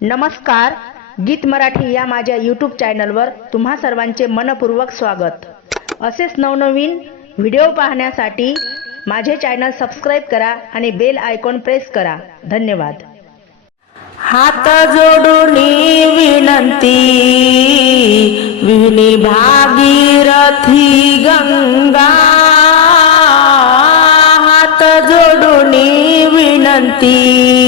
नमस्कार गीत मराठी या माझ्या यूट्यूब चॅनलवर तुम्हा सर्वांचे मनपूर्वक स्वागत. असेच नवनवीन व्हिडिओ पाहण्यासाठी माझे चॅनल सबस्क्राईब करा आणि बेल आयकॉन प्रेस करा. धन्यवाद. हात जोडून विनंती विनी भागीरथी गंगा. हात जोडून विनंती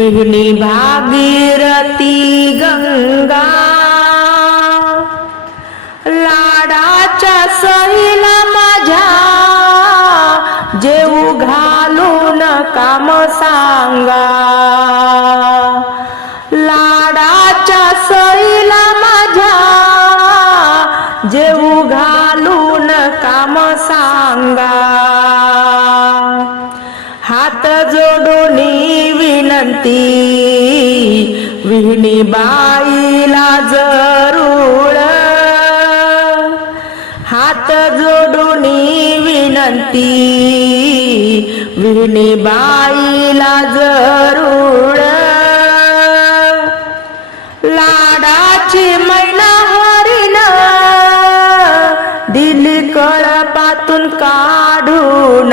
विघ्नी भागीरथी गंगा. लाडाच्या सईला माझ्या. जेऊ घालून काम सांगा. लाडाच्या सईला माझ्या. जेऊ घालून काम सांगा. विनंती विहिणी बाईला जरूळ. हात जोडून विनंती विहिणी बाईला जरूळ. लाडाची मैना हरिण दिली कळपातून काढून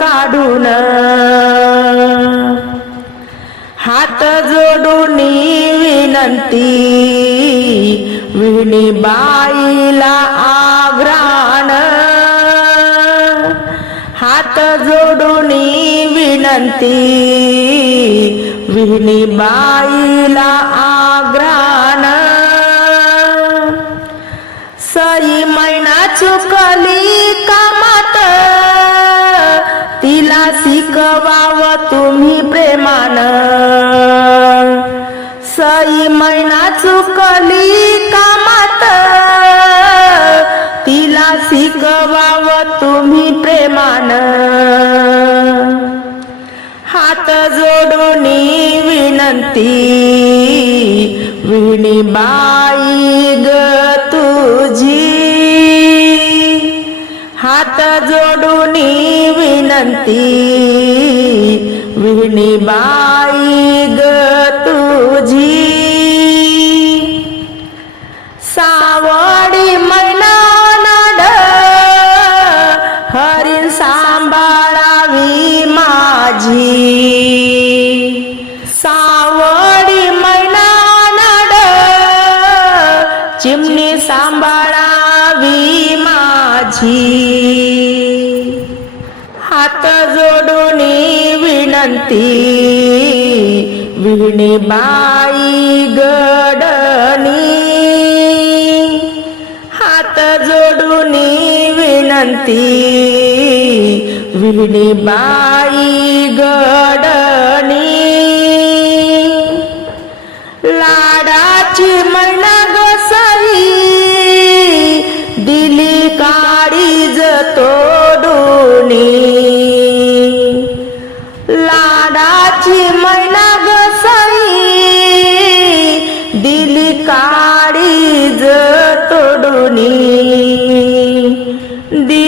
काढून. हात जोडून विनंती विणी बाईला आग्राण हात जोडून विनंती विणी बाईला आग्राण सई मैना चुक प्रेमान. सई मैना चुकली कामात. तिला शिकवाव तुम्ही प्रेमान. हात जोडून विनंती विणी बाई ग तुझी. हात जोडून विनंती विणी बाई ग तुझी. सावडी मैना हरिण सांभाळावी माझी. सावडी मैना चिमणी सांभाळावी माझी. हात जोडून म्हणती विणी बाई गडनी. हात जोडून विनंती. विणीबाई गडनी. लाडाची मना गसाई दिली काळी जतो de